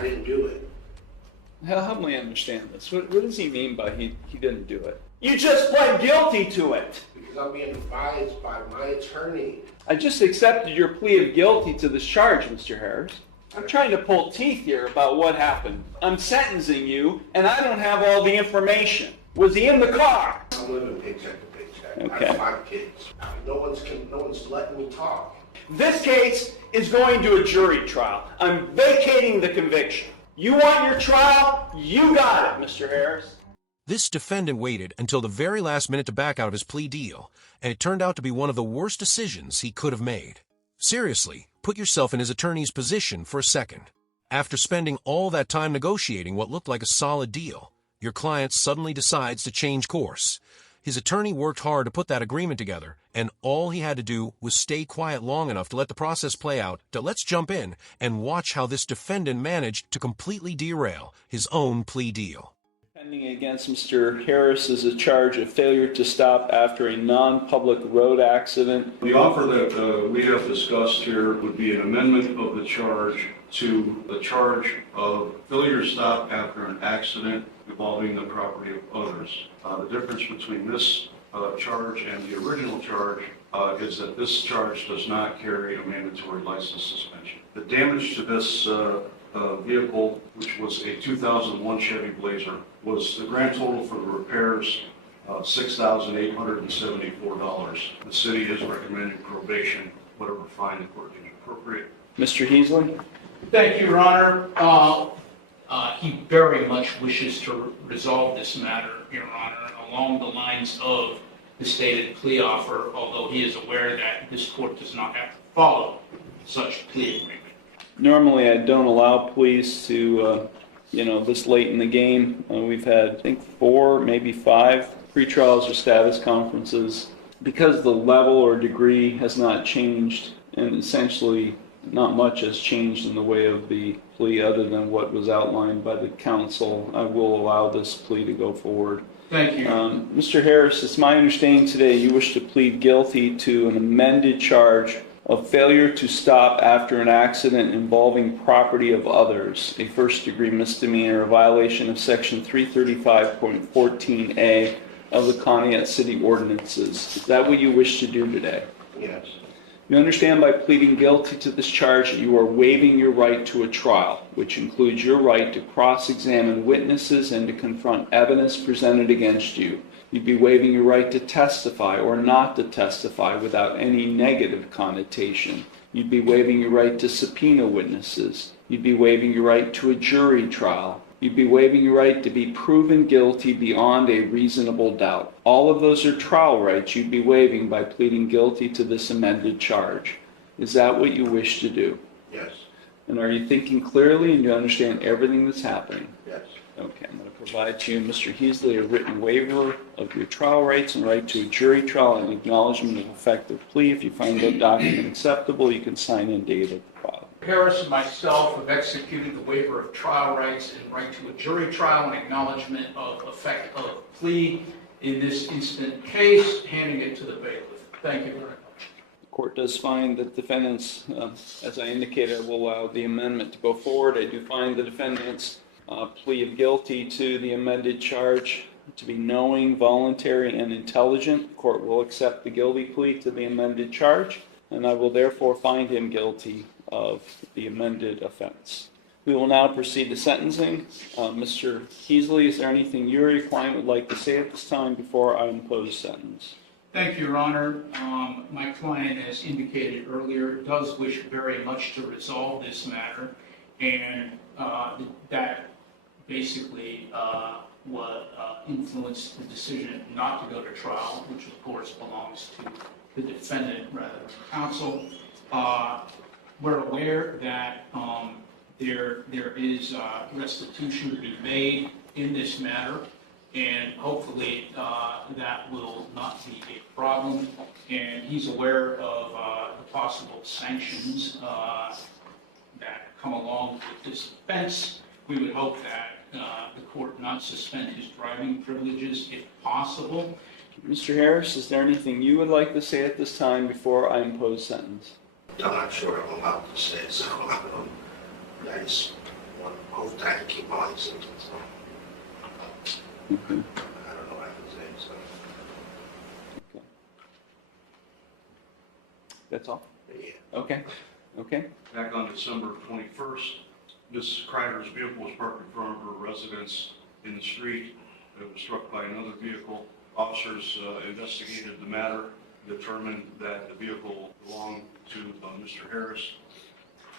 I didn't do it. Help me understand this. What does he mean by he didn't do it? You just pled guilty to it. Because I'm being advised by my attorney. I just accepted your plea of guilty to this charge, Mr. Harris. I'm trying to pull teeth here about what happened. I'm sentencing you, and I don't have all the information. Was he in the car? I'm living paycheck to paycheck. Okay. I have 5 kids. No one's letting me talk. This case is going to a jury trial. I'm vacating the conviction. You want your trial? You got it, Mr. Harris. This defendant waited until the very last minute to back out of his plea deal, and it turned out to be one of the worst decisions he could have made. Seriously, put yourself in his attorney's position for a second. After spending all that time negotiating what looked like a solid deal, your client suddenly decides to change course. His attorney worked hard to put that agreement together, and all he had to do was stay quiet long enough to let the process play out. Let's jump in and watch how this defendant managed to completely derail his own plea deal. Pending against Mr. Harris is a charge of failure to stop after a non-public road accident. The offer that we have discussed here would be an amendment of the charge to the charge of failure to stop after an accident involving the property of others. The difference between this charge and the original charge is that this charge does not carry a mandatory license suspension. The damage to this vehicle, which was a 2001 Chevy Blazer, was the grand total for the repairs $6,874. The city is recommending probation, whatever fine the court deems appropriate. Mr. Heasley? Thank you, Your Honor. He very much wishes to resolve this matter, Your Honor, along the lines of the stated plea offer, although he is aware that this court does not have to follow such plea agreement. Normally, I don't allow pleas to, this late in the game. We've had, I think, 4, maybe 5 pretrials or status conferences. Because the level or degree has not changed, and essentially not much has changed in the way of the plea other than what was outlined by the counsel, I will allow this plea to go forward. Thank you. Mr. Harris, it's my understanding today you wish to plead guilty to an amended charge of failure to stop after an accident involving property of others, a first-degree misdemeanor, a violation of Section 335.14a of the Conneaut City Ordinances. Is that what you wish to do today? Yes. You understand by pleading guilty to this charge that you are waiving your right to a trial, which includes your right to cross-examine witnesses and to confront evidence presented against you. You'd be waiving your right to testify or not to testify without any negative connotation. You'd be waiving your right to subpoena witnesses. You'd be waiving your right to a jury trial. You'd be waiving your right to be proven guilty beyond a reasonable doubt. All of those are trial rights you'd be waiving by pleading guilty to this amended charge. Is that what you wish to do? Yes. And are you thinking clearly and you understand everything that's happening? Yes. Okay, I'm going to provide to you, Mr. Heasley, a written waiver of your trial rights and right to a jury trial and acknowledgement of effective plea. If you find that document acceptable, you can sign and date it. Harris and myself have executed the waiver of trial rights and right to a jury trial and acknowledgement of effect of plea in this instant case, handing it to the bailiff. Thank you very much. The court does find that defendants, as I indicated, will allow the amendment to go forward. I do find the defendant's plea of guilty to the amended charge to be knowing, voluntary, and intelligent. The court will accept the guilty plea to the amended charge, and I will therefore find him guilty of the amended offense. We will now proceed to sentencing. Mr. Heasley, is there anything you or your client would like to say at this time before I impose sentence? Thank you, Your Honor. My client, as indicated earlier, does wish very much to resolve this matter, and that basically what influenced the decision not to go to trial, which of course belongs to the defendant rather than counsel. We're aware that there is restitution to be made in this matter, and hopefully that will not be a problem. And he's aware of the possible sanctions that come along with this offense. We would hope that the court not suspend his driving privileges if possible. Mr. Harris, is there anything you would like to say at this time before I impose sentence? I'm not sure I'm allowed to say so. I just want to trying to keep my license. So. Okay. I don't know what I can say. So. Okay. That's all? Yeah. Okay. Okay. Back on December 21st, Ms. Kreider's vehicle was parked in front of her residence in the street. It was struck by another vehicle. Officers investigated the matter, determined that the vehicle belonged to Mr. Harris.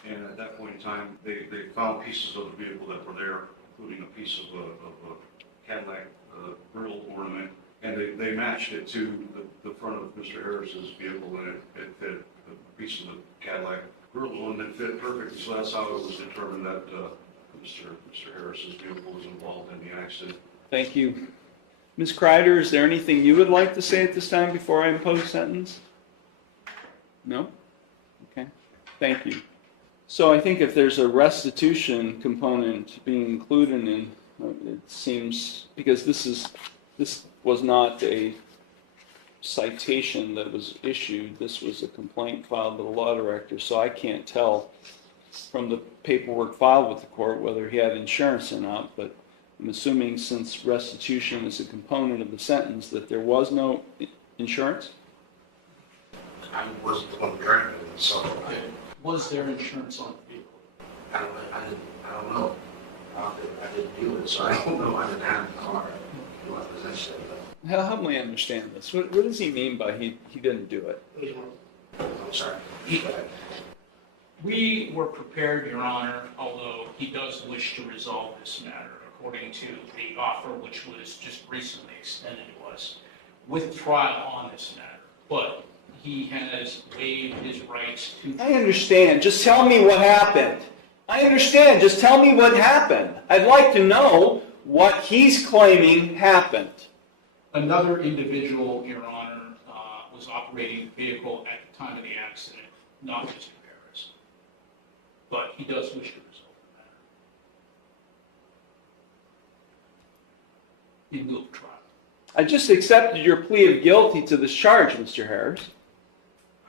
And at that point in time, they found pieces of the vehicle that were there, including a piece of a Cadillac grill ornament. And they matched it to the front of Mr. Harris's vehicle, and it fit. The piece of the Cadillac grill ornament fit perfectly. So that's how it was determined that Mr. Harris's vehicle was involved in the accident. Thank you. Ms. Kreider, is there anything you would like to say at this time before I impose sentence? No? Okay. Thank you. So I think if there's a restitution component being included in, it seems, because this was not a citation that was issued, this was a complaint filed with the law director, so I can't tell from the paperwork filed with the court whether he had insurance or not, but I'm assuming since restitution is a component of the sentence that there was no insurance? I wasn't the one driving it, so Was there insurance on the vehicle? I don't know. I didn't do it, so I don't know. I didn't have the car in my possession. Help me understand this. What does he mean by he didn't do it? I'm sorry. We were prepared, Your Honor, although he does wish to resolve this matter, according to the offer which was just recently extended to us, with trial on this matter. But he has waived his rights to... I understand. Just tell me what happened. I understand. Just tell me what happened. I'd like to know what he's claiming happened. Another individual, Your Honor, was operating the vehicle at the time of the accident, not Mr. Harris. But he does wish to resolve the matter in lieu of trial. I just accepted your plea of guilty to this charge, Mr. Harris.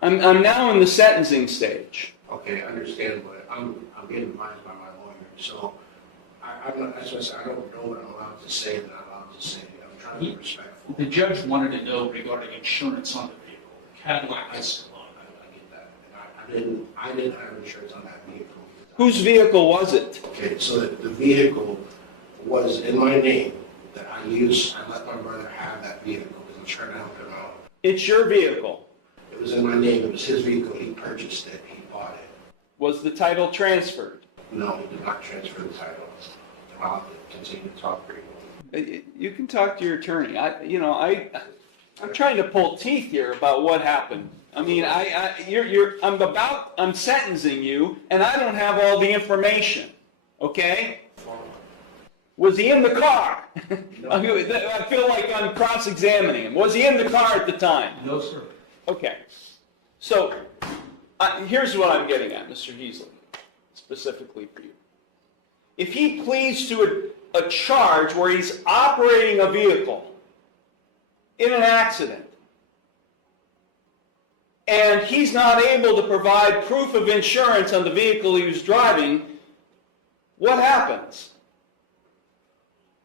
I'm now in the sentencing stage. Okay, I understand, but I'm getting advised by my lawyer, so I'm not, that's what I said, I don't know what I'm allowed to say that I'm allowed to say. I'm trying to be respectful. The judge wanted to know regarding insurance on the vehicle. Cadillac Escalade. I get that. And I didn't have insurance on that vehicle. Whose vehicle was it? Okay, so the vehicle was in my name that I let my brother have that vehicle because I'm trying to help him out. It's your vehicle. It was in my name, it was his vehicle, he purchased it, he bought it. Was the title transferred? No, he did not transfer the title. I'll have to continue to talk briefly. You can talk to your attorney. I'm trying to pull teeth here about what happened. I mean, I'm sentencing you, and I don't have all the information. Okay? Was he in the car? I feel like I'm cross-examining him. Was he in the car at the time? No, sir. Okay. So, here's what I'm getting at, Mr. Heasley, specifically for you. If he pleads to a charge where he's operating a vehicle in an accident, and he's not able to provide proof of insurance on the vehicle he was driving, what happens?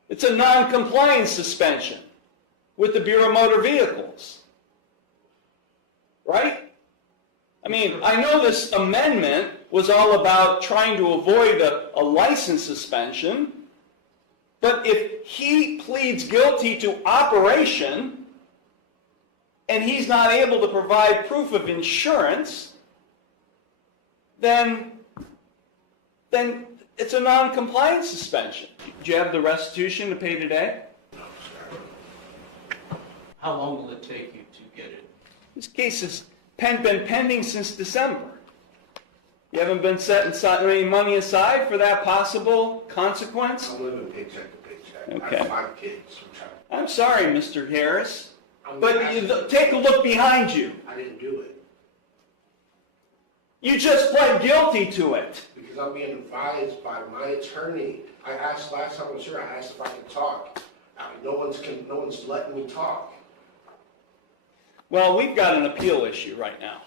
It's a non-compliance suspension with the Bureau of Motor Vehicles. Right? I mean, I know this amendment was all about trying to avoid a license suspension, but if he pleads guilty to operation and he's not able to provide proof of insurance, then it's a non-compliance suspension. Do you have the restitution to pay today? No, sorry. How long will it take you to get it? This case has been pending since December. You haven't been setting any money aside for that possible consequence? I'm living paycheck to paycheck. Okay. I have 5 kids. I'm sorry, Mr. Harris, I'm but take a look behind you. I didn't do it You just pled guilty to it. because I'm being advised by my attorney. I asked last time I was here, I asked if I could talk. No one's letting me talk. Well, we've got an appeal issue right now.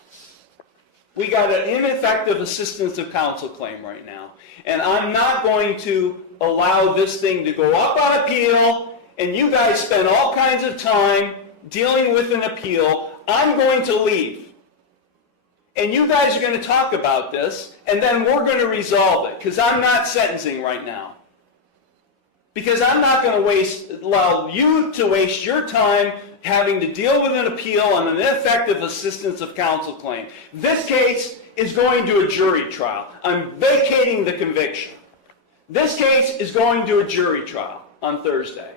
We got an ineffective assistance of counsel claim right now. And I'm not going to allow this thing to go up on appeal, and you guys spend all kinds of time dealing with an appeal. I'm going to leave. And you guys are going to talk about this, and then we're going to resolve it, because I'm not sentencing right now. Because I'm not going to allow you to waste your time having to deal with an appeal on an ineffective assistance of counsel claim. This case is going to a jury trial. I'm vacating the conviction. This case is going to a jury trial on Thursday.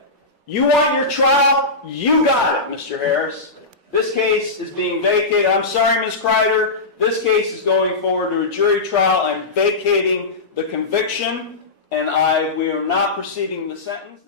You want your trial? You got it, Mr. Harris. This case is being vacated. I'm sorry, Ms. Kreider. This case is going forward to a jury trial. I'm vacating the conviction, and we are not proceeding the sentence.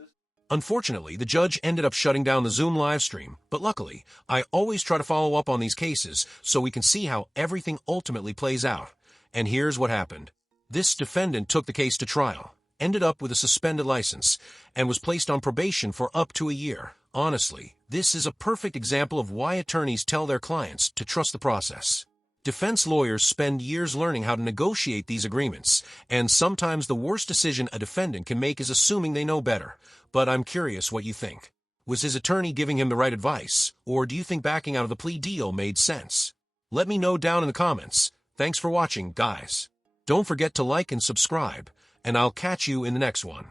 Unfortunately, the judge ended up shutting down the Zoom live stream, but luckily, I always try to follow up on these cases so we can see how everything ultimately plays out. And here's what happened. This defendant took the case to trial, ended up with a suspended license, and was placed on probation for up to a year. Honestly, this is a perfect example of why attorneys tell their clients to trust the process. Defense lawyers spend years learning how to negotiate these agreements, and sometimes the worst decision a defendant can make is assuming they know better. But I'm curious what you think. Was his attorney giving him the right advice, or do you think backing out of the plea deal made sense? Let me know down in the comments. Thanks for watching, guys. Don't forget to like and subscribe, and I'll catch you in the next one.